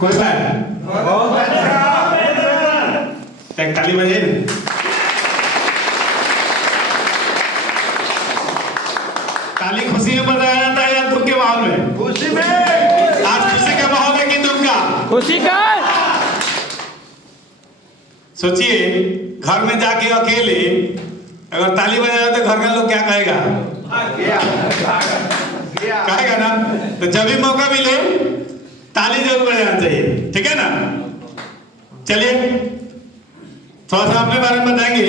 कोई बात बहुत अच्छा, एक ताली बजे। ताली खुशी में बजाया जाता है या दुख के माहौल में? खुशी में। आज खुशी का माहौल है कि दुख का? खुशी का। सोचिए घर में जाके अकेले अगर ताली बजाए तो घर का लोग क्या कहेगा? कहेगा ना। तो जब भी मौका मिले ताली जरूर बजाना चाहिए, ठीक है ना? चलिए थोड़ा सा अपने बारे में बताएंगे।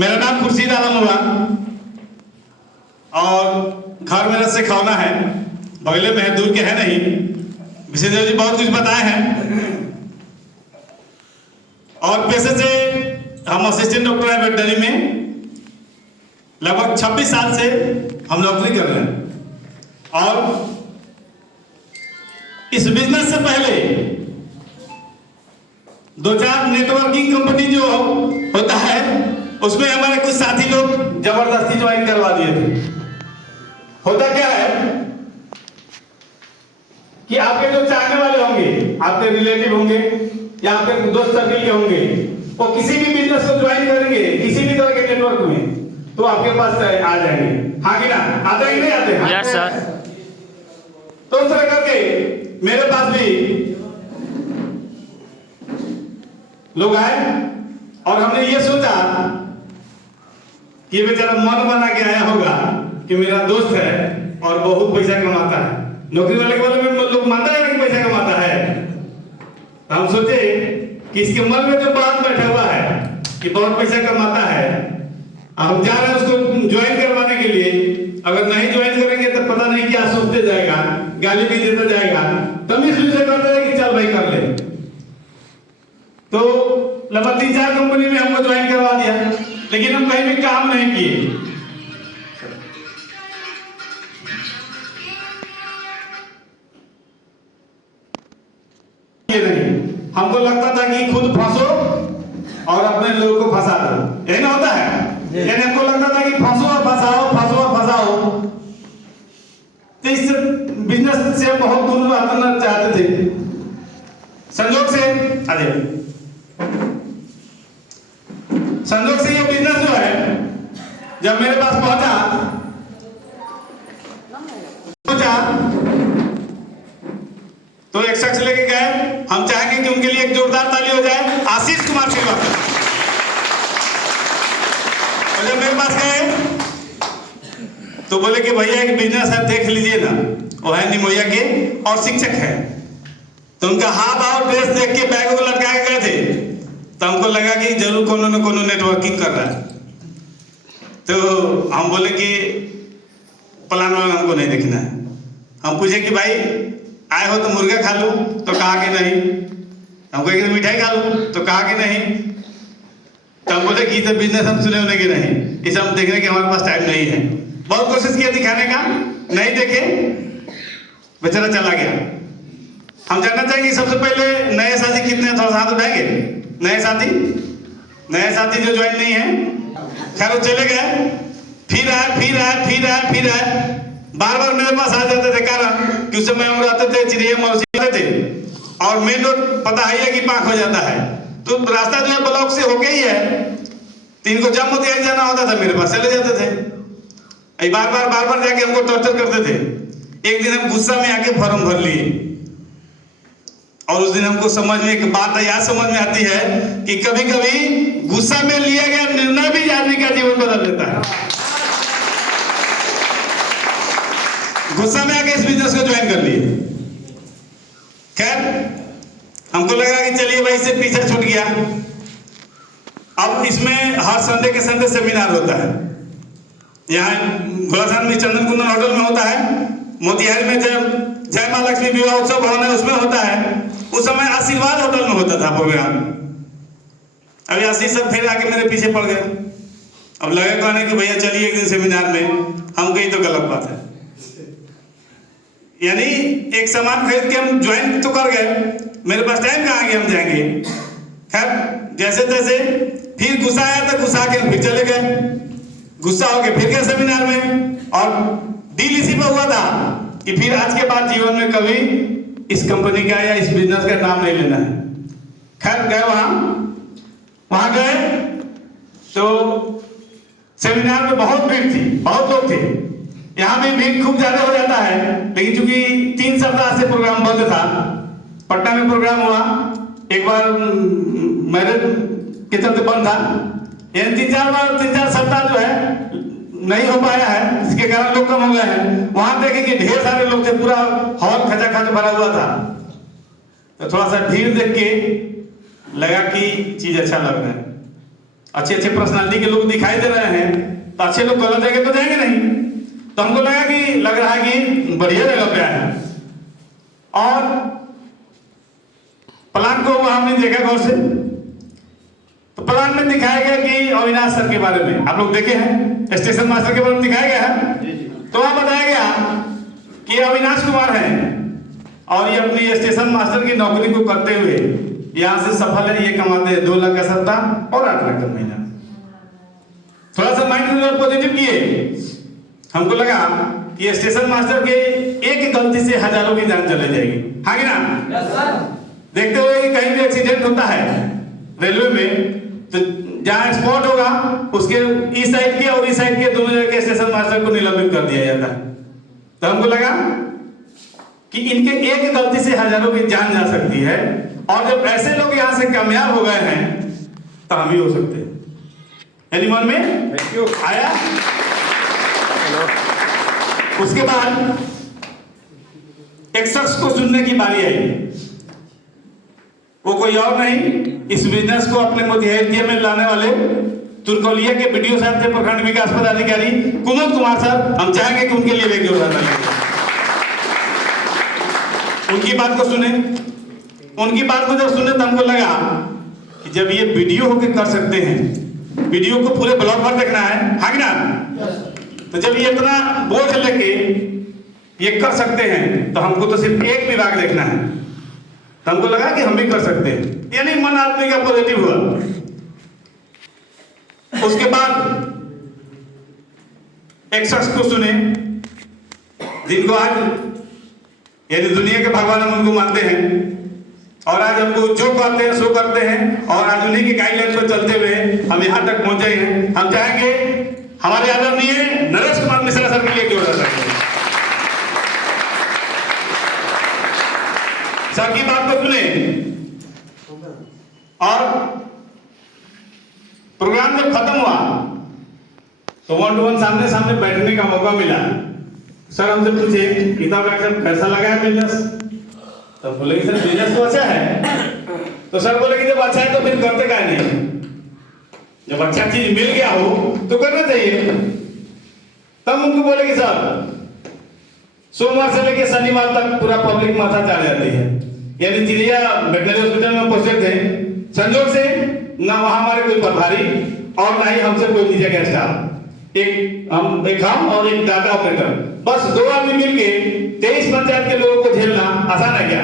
मेरा नाम खुर्शीद आलम हुआ और घर मेरा से खौना है, बगले में है, दूर के है नहीं। विशेषदेव जी बहुत कुछ बताए हैं और पेशे से हम असिस्टेंट डॉक्टर हैं वेटनरी में। लगभग 26 साल से हम नौकरी कर रहे हैं और इस बिजनेस से पहले 2-4 नेटवर्किंग कंपनी जो होता है उसमें हमारे कुछ साथी लोग जबरदस्ती ज्वाइन करवा दिए थे। होता क्या है कि आपके जो चाहने वाले होंगे, आपके रिलेटिव होंगे या आपके दोस्त सर्किल के होंगे, वो किसी भी बिजनेस को ज्वाइन करेंगे किसी भी तरह के नेटवर्क में तो आपके पास आ जाएंगे। हाँ कि ना? आते हैं कि नहीं आते? Yes sir. तो उस तरह करके मेरे पास भी लोग आए और हमने ये सोचा कि बेचारा मन बना के आया होगा कि मेरा दोस्त है और बहुत पैसा कमाता है। नौकरी वाले के बारे में लोग मानता है कि पैसा कमाता है। हम सोचे कि इसके मन में जो बात बैठा हुआ है कि बहुत पैसा कमाता है, हम जा रहे हैं उसको ज्वाइन करवाने के लिए। अगर नहीं ज्वाइन करेंगे तो पता नहीं क्या सोचते जाएगा, गाली भी देता जाएगा। तब इस से करते हैं कि चल भाई कर ले। तो लगभग 3-4 कंपनी में हमको ज्वाइन करवा दिया, लेकिन हम कहीं भी काम नहीं किए। नहीं, हमको लगता था कि खुद फंसो और अपने लोगों को फंसा दो, यही ना होता है। यानी हमको लगता था कि फंसो और फंसाओ, फंसो और फंसाओ। तो इस बिजनेस से बहुत दूर रहना चाहते थे। संजोग से ये बिजनेस जो है जब मेरे पास पहुंचा तो एक शख्स लेके गए। हम चाहेंगे कि उनके लिए एक जोरदार ताली हो जाए। आशीष कुमार श्रीवास्तव। और जब मेरे पास गए तो बोले कि भैया एक बिजनेस है, देख लीजिए ना। वो है निमोया के और शिक्षक है। तो उनका हाव भाव ड्रेस देख के बैग को लटका के गए थे। तो हमको लगा कि जरूर कोनो न कोनो नेटवर्किंग कर रहा है। तो हम बोले कि प्लान वाला हमको नहीं देखना है। हम पूछे कि भाई आए हो तो मुर्गा खा लो, तो कहा कि नहीं। हमको एक मिठाई खा लो, तो कहा कि नहीं। तो हम बोले कि तो बिजनेस हम सुने होने के नहीं, इसे हम देख रहे कि हमारे पास टाइम नहीं है। बहुत कोशिश किया दिखाने का, नहीं देखे, बेचारा चला गया। हम जानना चाहेंगे सबसे पहले नए साथी कितने, थोड़ा हाथ उठाएंगे। नए साथी जो ज्वाइन नहीं है, खैर वो चले गए। फिर आए बार बार मेरे पास आ जाते थे, कारण कि उस समय हम रहते थे चिड़िया मौसी थे और मेन रोड पता है कि पाक हो जाता है। तो रास्ता जो है ब्लॉक से होके ही है। तो इनको जब मोतिहारी जाना होता था मेरे पास चले जाते थे। बार बार जाके हमको टॉर्चर करते थे। एक दिन हम गुस्सा में आके फॉर्म भर लिए और उस दिन हमको समझ में एक बात याद समझ में आती है कि कभी कभी गुस्सा में लिया गया निर्णय भी आदमी का जीवन बदल देता है। गुस्सा में आके इस बिजनेस को ज्वाइन कर लिए। खैर हमको लगा कि चलिए भाई इससे पीछे छूट गया। अब इसमें हर संडे के संडे सेमिनार होता है। यहाँ घोड़ासान में चंदन कुंदन होटल में होता है। मोतिहारी में जय मां लक्ष्मी विवाह उत्सव भवन है, उसमें होता है। उस समय आशीर्वाद होटल में होता था प्रोग्राम। अभी आशीष सब फिर आके मेरे पीछे पड़ गए। अब लगे कहने कि भैया चलिए एक दिन सेमिनार में। हम कही तो गलत बात है। यानी एक सामान खरीद के हम ज्वाइन तो कर गए, मेरे पास टाइम कहाँ आगे हम जाएंगे। खैर जैसे तैसे फिर गुस्सा आया तो गुस्सा के फिर चले गए। गुस्सा हो के फिर गए सेमिनार में और डील इसी पर हुआ था कि फिर आज के बाद जीवन में कभी इस कंपनी का या इस बिजनेस का नाम नहीं लेना है। खैर गए वहां गए तो सेमिनार में बहुत भीड़ थी, बहुत लोग थे। यहाँ भी भीड़ खूब ज्यादा हो जाता है, लेकिन चूंकि 3 सप्ताह से प्रोग्राम बंद था, पटना में प्रोग्राम हुआ, एक बार मैरिज के चलते बंद था, यानी 3-4 सप्ताह जो है नहीं हो पाया है, इसके कारण लोग कम हो गए हैं। वहां देखे कि ढेर सारे लोग थे, पूरा हॉल खचाखच भरा हुआ था। तो थोड़ा सा भीड़ देख के लगा कि चीज अच्छा लग रहा है, अच्छे अच्छे पर्सनालिटी के लोग दिखाई दे रहे हैं, तो अच्छे लोग गलत जगह तो जाएंगे नहीं। तो हमको लगा कि लग रहा है कि बढ़िया जगह पे आए हैं। और प्लान को हमने देखा गौर से, तो प्लान में दिखाया गया कि अविनाश सर के बारे में आप लोग देखे हैं, स्टेशन मास्टर के बारे में दिखाया गया है। तो वहां बताया गया कि अविनाश कुमार है और ये अपनी स्टेशन मास्टर की नौकरी को करते हुए यहां से सफल है। ये कमाते हैं 2 लाख का सप्ताह और 8 लाख का महीना। थोड़ा सा माइंड पॉजिटिव किए। हमको लगा कि स्टेशन मास्टर के एक गलती से हजारों की जान चले जाएगी, हाँ कि ना? देखते हुए कि कहीं भी एक्सीडेंट होता है रेलवे में, तो जहां स्पॉट होगा उसके इस साइड के और इस साइड के दोनों जगह के स्टेशन मास्टर को निलंबित कर दिया जाता है। तो हमको लगा कि इनके एक गलती से हजारों की जान जा सकती है, और जब ऐसे लोग यहां से कामयाब हो गए हैं तो हम भी हो सकते हैं। यानी मन में आया। उसके बाद एक शख्स को सुनने की बारी आई। वो कोई और नहीं, इस बिजनेस को अपने मोतिहारी में लाने वाले तुर्कौलिया के बीडीओ साहब थे, प्रखंड विकास पदाधिकारी कुमुद कुमार सर। हम चाहेंगे कि उनके लिए एक जोरदार ताली। उनकी बात को सुने। उनकी बात को जब सुने तो हमको लगा कि जब ये वीडियो होके कर सकते हैं, वीडियो को पूरे ब्लॉग पर देखना है, हाँ कि ना? तो जब ये इतना बोझ लेके ये कर सकते हैं तो हमको तो सिर्फ एक विभाग देखना है। तो हमको लगा कि हम भी कर सकते हैं, यानी मन आदमी का पॉजिटिव हुआ। उसके बाद एक शख्स को सुने जिनको आज यानी दुनिया के भगवान हम उनको मानते हैं, और आज हमको जो करते हैं सो करते हैं, और आज उन्हीं की गाइडलाइन पर चलते हुए हम यहाँ तक पहुंचे हैं। हम चाहेंगे हमारे आदरणीय नरेश कुमार मिश्रा सर के लिए जोरदार ताली। सर की बात को सुने, और प्रोग्राम जब खत्म हुआ तो 1 to 1 सामने सामने बैठने का मौका मिला। सर हमसे पूछे गीता डॉक्टर कैसा लगा है बिजनेस? तो बोले कि सर बिजनेस तो अच्छा है। तो सर बोले कि जब अच्छा है तो फिर करते क्या नहीं? जब अच्छा चीज मिल गया हो तो करना चाहिए। तब उनको बोले कि सर सोमवार से लेकर शनिवार तक पूरा पब्लिक माथा चाट जाती है। यानी चिड़िया वेटनरी हॉस्पिटल में पोस्टेड थे, संजोग से ना वहां हमारे कोई प्रभारी और ना ही हमसे कोई नीचे का स्टाफ, एक हम और एक डाटा ऑपरेटर, बस 2 आदमी मिलके 23 पंचायत के लोगों को झेलना आसान है क्या?